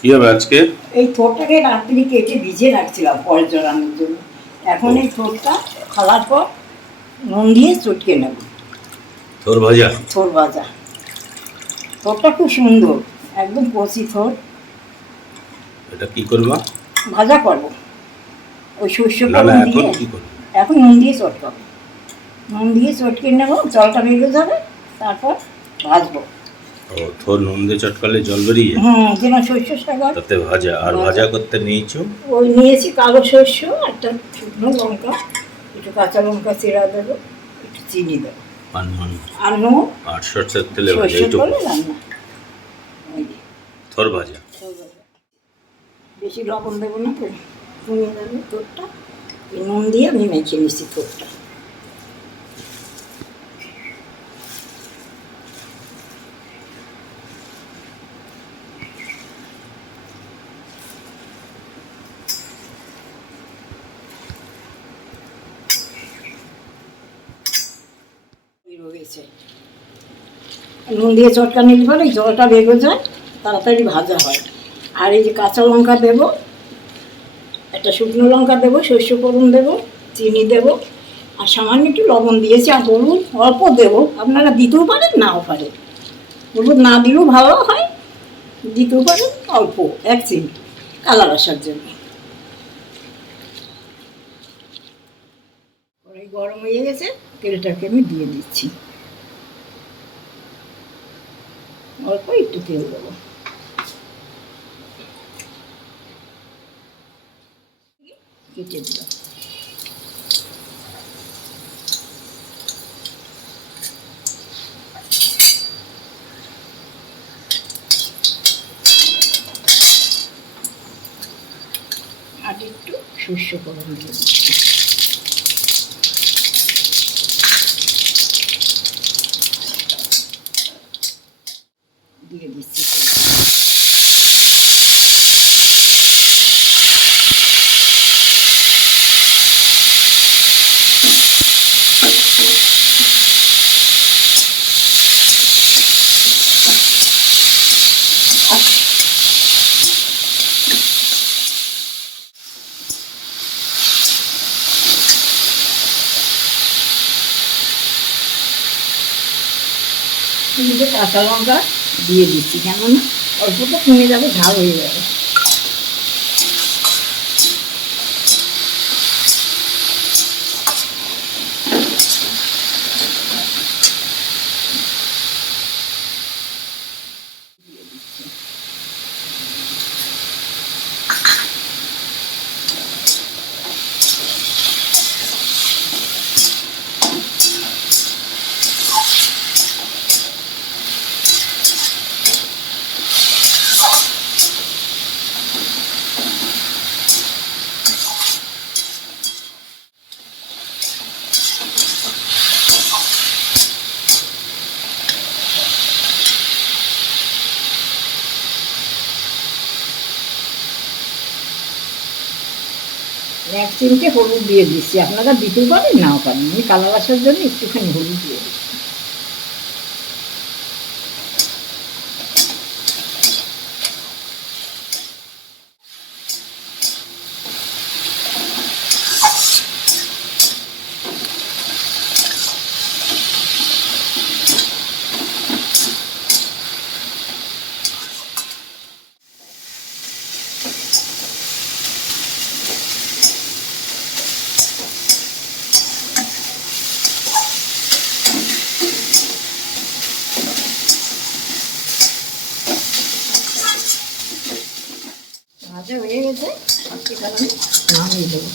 কি হবে আজকে? এই থোরটাকে রাত্রি কেটে ভিজে রাখছিলাম পরে জড়ানোর জন্য। এখন এই থোরটা খাওয়ার পর নুন দিয়ে চটকে নেব। তোর ভাজা? থোর ভাজা। থোরটা খুব সুন্দর একদম কচি থোর এটা কি করবা? ভাজা করব। ওই এখন কি করব? এখন নুন দিয়ে চটকাবো। নুন দিয়ে চটকে নেব জলটা বেরিয়ে যাবে তারপর ভাজবো। ও তোর নুন দিয়ে চটকালে জল বেরিয়ে হুম যেন শস্য শাক তাতে ভাজা আর ভাজা করতে নিয়েছো? ওই নিয়েছি কালো শস্য একটা শুকনো লঙ্কা একটু কাঁচা লঙ্কা চিরা দেবো একটু চিনি দেবো। আর নুন? আর নুন? আর সরষের তেলে ভাজা তোর ভাজা? বেশি লবণ দেবো না তো কমিয়ে দেবো তোরটা। নুন দিয়ে আমি মেখে নিচ্ছি তোরটা। রয়েছে নুন দিয়ে চটকা নিতে পারে জলটা বেগো যায়, তাড়াতাড়ি ভাজা হয়। আর এই যে কাঁচা লঙ্কা দেবো, একটা শুকনো লঙ্কা দেবো শস্য করুন দেবো, চিনি দেবো, আর সামান্য একটু লবণ দিয়েছি, আর হলুদ অল্প দেবো। আপনারা দিতেও পারেন, নাও পারেন। হলুদ না দিলেও ভালো হয়, দিতেও পারেন, অল্প, এক চিমটি, কালার আসার জন্য। গরম হয়ে গেছে, তেলটাকে আমি দিয়ে দিচ্ছি। অল্প একটু তেল দেবো। কেটে দিলাম। আর একটু শস্য করণ দিয়ে দিচ্ছি। দিয়ে দিচ্ছি। তিনটে কাঁচা লঙ্কা দিয়ে দিচ্ছি কেননা অল্পটা কমে যাবে ঝাল হয়ে যাবে। এক চিমটে হলুদ দিয়ে দিচ্ছি। আপনারা দিতেও পারেন নাও পারেন। আমি কালার আসার জন্য একটুখানি হলুদ দিয়ে দিচ্ছি। ভাজা হয়ে গেছে। এবার আমি নামিয়ে দেবো।